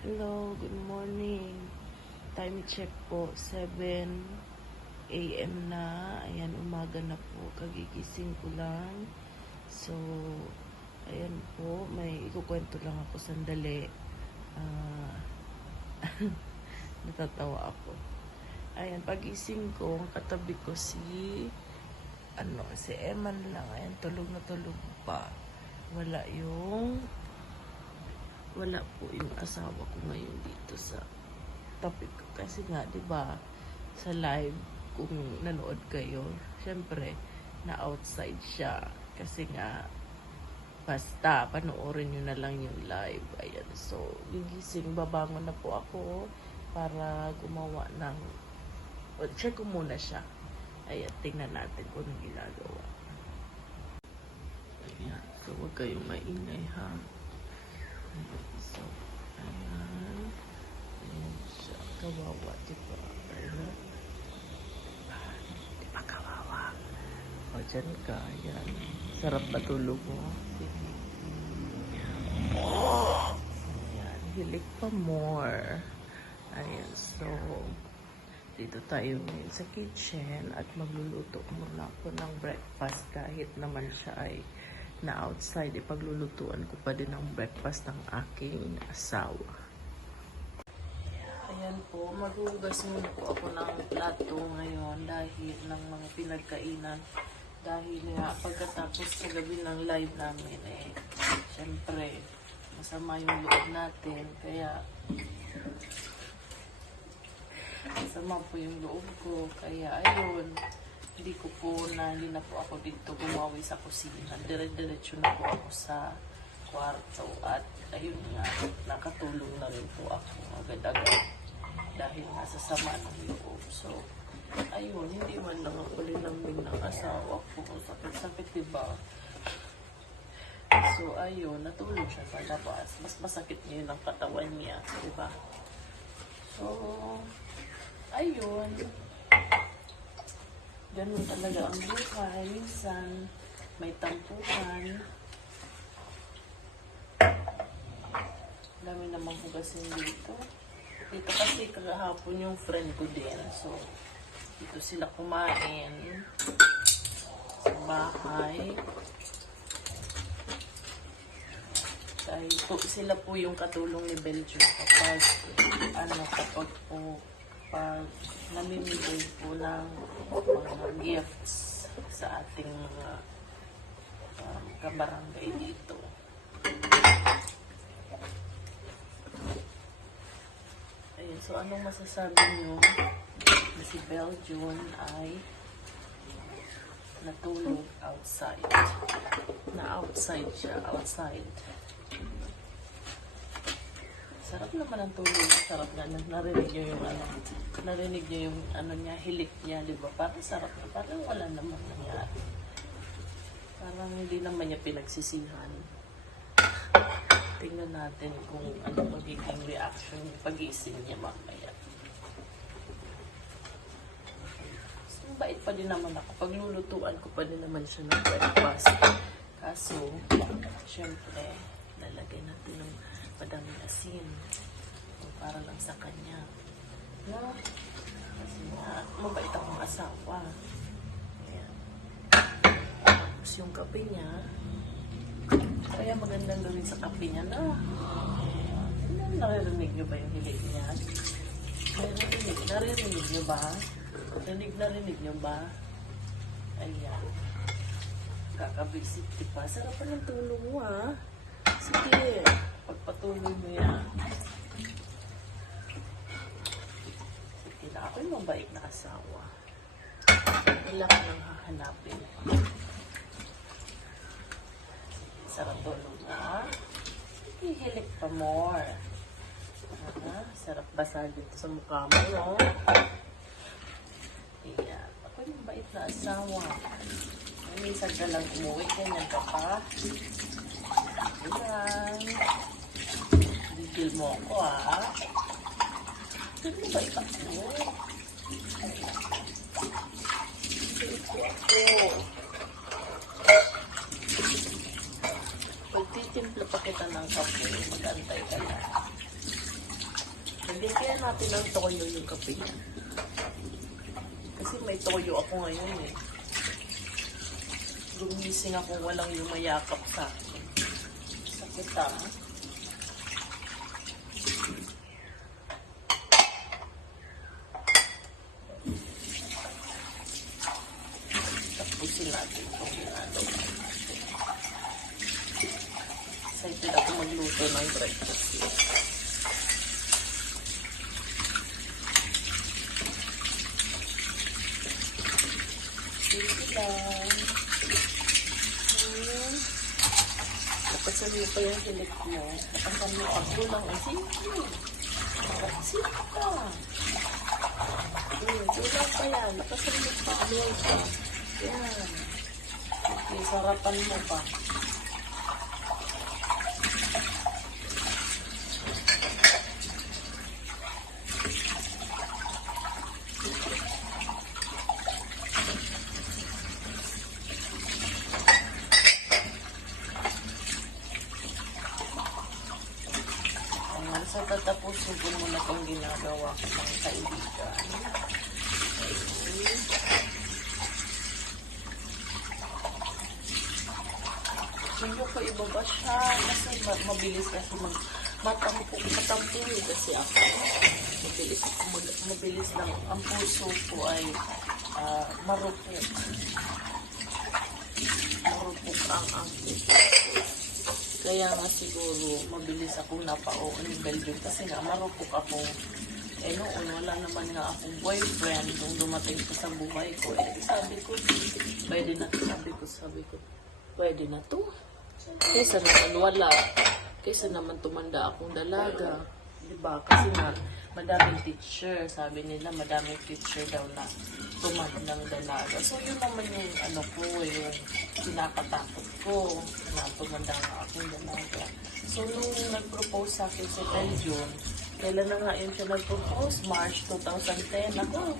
Hello, good morning. Time check po, 7 a.m. na. Ayan, umaga na po. Kagigising ko lang. So, ayan po, may ikukwento lang ako sandali. Ah, natatawa ako. Ayan, pagising ko, katabi ko si Eman lang. Ayan, tulog na tulog pa. Wala po yung asawa ko ngayon dito sa topic ko. Kasi nga, di ba sa live, kung nanood kayo, syempre, na outside siya. Kasi nga, basta, panoorin nyo na lang yung live. Ayan, so, gigising, babangon na po ako para gumawa ng, check ko muna siya. Ayan, tingnan natin kung anong ginagawa. Ayan, so, huwag kayong maingay, ha? So, ayan. Ayan siya. Kawawa, diba? Ayan. Diba kawawa? O, dyan ka. Ayan. Sarap na tulog mo. Ayan. Hilik pa more. Ayan. So, dito tayo ngayon sa kitchen at magluluto muna ako ng breakfast kahit naman siya ay na outside, ipaglulutuan ko pa din ang breakfast ng aking asawa. Ayan po, maghugas muna po ako ng plato ngayon dahil ng mga pinagkainan. Dahil nga, pagkatapos sa gabi ng live namin, syempre, masama yung loob natin. Kaya, masama po yung loob ko. Kaya, ayun, hindi na po ako dito gumawi sa kusina. Dire-diretso na po ako sa kwarto. At ayun nga, nakatulong na rin po ako agad-agad. Dahil nasa sama ng loob. So, ayun, hindi man lang ako linambing ng asawa ko. Sakit-sakit, diba? So, ayun, natulog siya sa labas. Mas masakit niya yun ang katawan niya. Diba? So, ayun. Ganun talaga ang buhay. Minsan, may tampuhan. Dami namang hugasin dito. Dito kasi kahapon yung friend ko din. So, dito sila kumain sa bahay. Dahil sila po yung katulong ni Belgium kapag pag namimigay po ng mga gifts sa ating mga kabarangay dito. Ayun, so anong masasabi nyo na si Belgium ay natulog outside? Outside siya. Sarap naman ang tulog. Sarap nga. Narinig nyo yung niya, hilik niya, di ba? Parang sarap na. Parang wala naman nangyari. Parang hindi naman niya pinagsisihan. Tingnan natin kung ano magiging reaction niya pag-iising niya mamaya. So, bait pa din naman ako. Paglulutuan ko pa din naman siya ng breakfast. Kaso, syempre, lalagay natin ng padaming asin. Para lang sa kanya. No? Kasi nga, mabait akong asawa. Ayan. Tapos yung kape niya, kaya magandang gawin sa kape niya na. Naririnig niyo ba yung hilig niya? Naririnig niyo ba? Narinig niyo ba? Ayan. Kakabisit pa. Sarap pa ng tulong mo, ha? Sige. Pagpatuloy mo yan. Sige na. Ako'y mabait na asawa. Kailangan nang hahanapin. Sarap tulog na. Hihilik pa more. Sarap basa dito sa mukha mo, no? Ayan. Ako'y mabait na asawa. Minsan ka lang umuwi. Ganyan ka pa. Ayan. Bigil mo ako, ha? Hindi ba ito ako? Pagtitimpla pa kita ng kape, mag-antay ka na. Lagyan kaya natin ng toyo yung kape niya. Kasi may toyo ako ngayon eh. Gumising ako walang yumayakap sa akin. Sakit ah. Tapusin natin itong ginagawa. Excited ako magluto ng breakfast. Sige lang. Nakasan mo pa yung hilik mo. Nakasan mo ako lang. Sige. Sige ka. Kulang pa yan. Nakasan mo pa. Kulang pa. Yan. Okay, sarapan mo pa. Sa tatapusin ko muna itong ginagawa ko ng kaibigan. Okay. Hindi ko ibaba siya kasi mabilis kasi matampo kasi ako. Mabilis lang. Ang puso ko ay marupok. Marupok ang angkit. Kaya nga siguro mabilis akong napao ng Belgium kasi nga marupok ako. Eh noon wala naman nga akong boyfriend nung dumating ko sa buhay ko. Eh sabi ko, pwede na to. Sabi ko, pwede na to. Kaysa naman wala. Kaysa naman tumanda akong dalaga. Diba? Kasi nga madaming teacher. Sabi nila madaming teacher daw na tumandang dalaga. So yun naman yung ano ko, yung kinakatakot ko na tumanda nga akong dalaga. So nung nag-propose sa akin si Belgium, kailan na nga yun siya nag-propose? March 2010. Ako,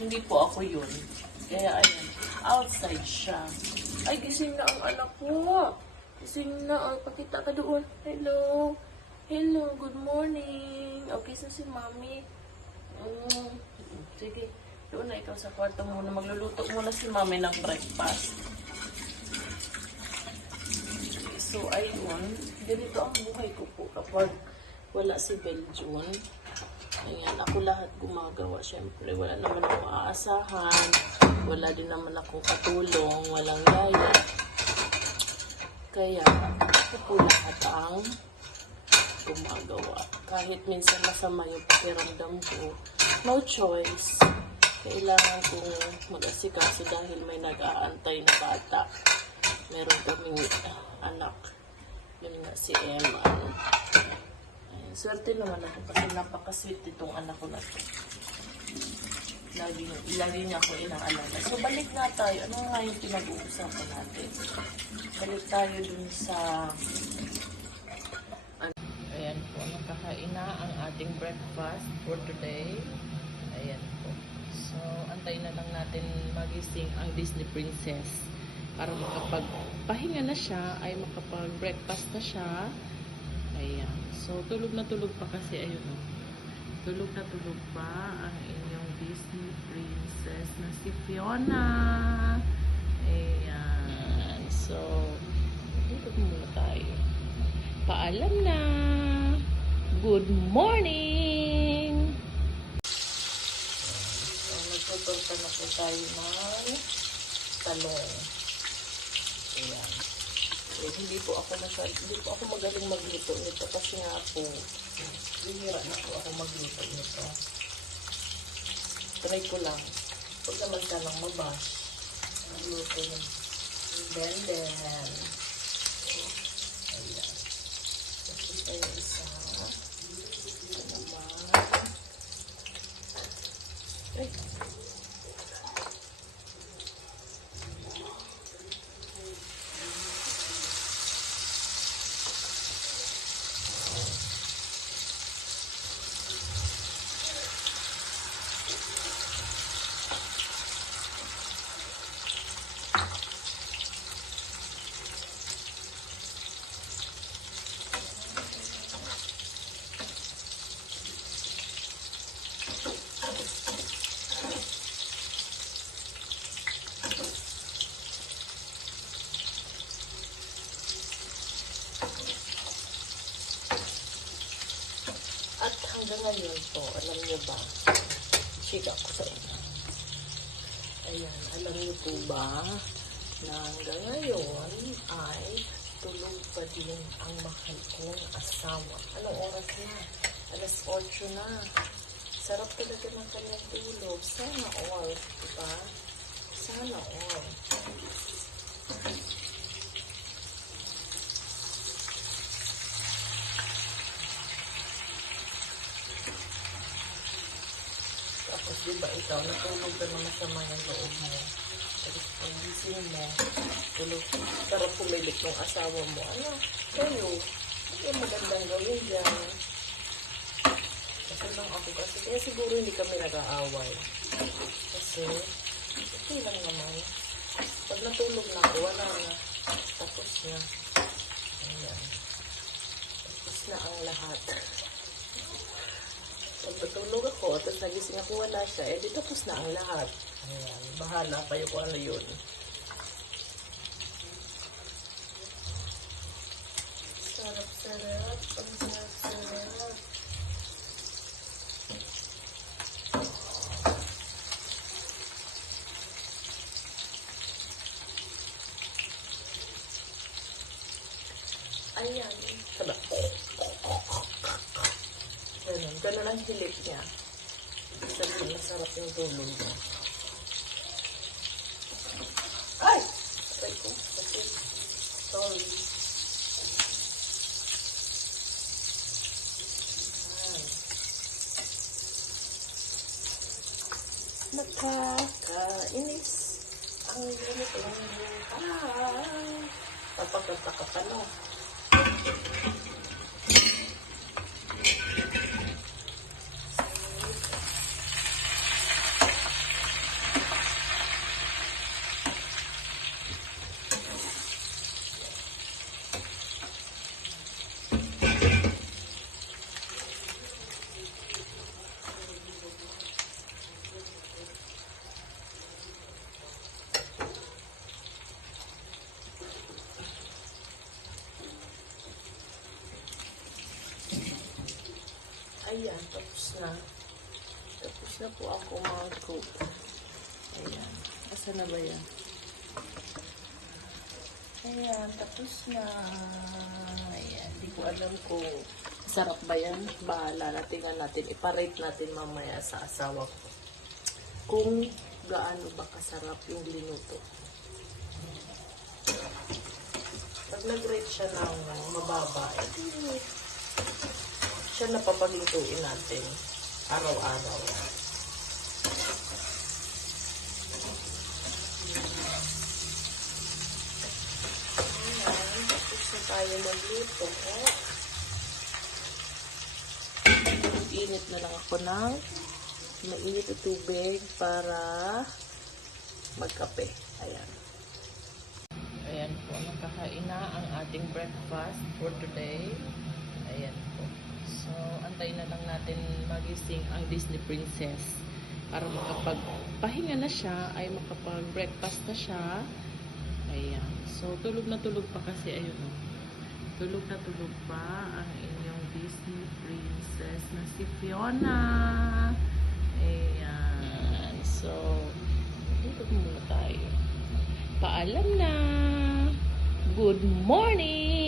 hindi po ako yun. Kaya ayun, outside siya. Ay, gising na ang anak ko. Gising na. Pakita ka doon. Hello. Hello, good morning. Okay, sa si Mami. Sige, doon na ikaw sa kwarto muna. Magluluto muna si Mami ng breakfast. So, ayun. Ganito ang buhay ko po kapag wala si Belgium. Ayan, ako lahat gumagawa. Siyempre, wala naman akong aasahan. Wala din naman akong katulong. Walang yaya. Kaya, ako po lahat ang gumagawa. Kahit minsan masama yung pakiramdam ko, no choice. Kailangan kong mag-asikaso dahil may nag-aantay na bata. Meron kaming anak. Yun nga si Emma. Swerte naman ako kasi napaka-sweet itong anak ko na to. Lagi niya ako inaalala. So, balik na tayo. Ano nga yung pinag-uusapan natin? Balik tayo dun sa ayan po, nakakain na ang ating breakfast for today. Ayan po. So, antayin na lang natin magising ang Disney Princess para makapagpahinga na siya, ay makapag-breakfast na siya. Ayan. So, tulog na tulog pa kasi, ayun o. Tulog na tulog pa ang inyong Disney Princess na si Fiona. Ayan. So, tulog muna tayo. Paalam na! Good morning! So, nagtuturta na po tayo ng talong. Ayan. So, hindi po ako magaling magluto nito kasi nga po, bihira na po ako magluto nito. Try ko lang. Huwag naman ka lang mabash. Magluto ng benden. Ayan. Ito yung isa. Ito naman. Ay. hanggang ngayon po, alam niyo ba, chika ko sa inyo. Ayan, alam niyo po ba na hanggang ngayon ay tulog pa din ang mahal kong asawa. Anong oras na? Alas 8 na. Sarap talaga ng kanyang tulog. Sana all, diba? Sana all. Tapos diba ikaw, natulog ka naman sa mga loob mo. Tapos pag-gising mo, tulog. Sarap pumilit ng asawa mo. Ano? Kayo, ano magandang gawin dyan? Kasi lang ako kasi. Kaya siguro hindi kami nag-aaway. Kasi, okay lang naman. Pag natulog na ako, wala na. Tapos na. Ayan. Tapos na ang lahat. Pag natulog ako, tapos nagising ako, wala siya. Eh, di tapos na ang lahat. Ayan. Bahala kayo kung ano yun. Sarap-sarap. Ang sarap-sarap. Ayan. Sabi. Ganun. Ganun ang hilit niya. Sabi, masarap yung tulog niya. Ay! Aray ko. Okay. Sorry. Ay. Nakakainis. Ang limit ng buhay. Papagkata ka na. Ayan, tapos na. Tapos na po ako mag-cook. Ayan. Asa na ba yan? Ayan, tapos na. Ayan, di ko alam kung sarap ba yan. Bahala natin natin. Iparate natin mamaya sa asawa ko. Kung gaano ba kasarap yung linuto. Pag nag-rate siya ng mababa, siya na papaglutuin natin araw-araw. Ayan, tapos na tayo magluto. Init na lang ako ng mainit na tubig para magkape. Ayan. Ayan po, nakakain na ang ating breakfast for today. Ayan po. So, antayin na lang natin magising ang Disney Princess para makapagpahinga na siya, ay makapag-breakfast na siya. Ayan. So, tulog na tulog pa kasi, ayun o. Tulog na tulog pa ang inyong Disney Princess na si Fiona. Ayan. So, dito muna tayo. Paalam na! Good morning!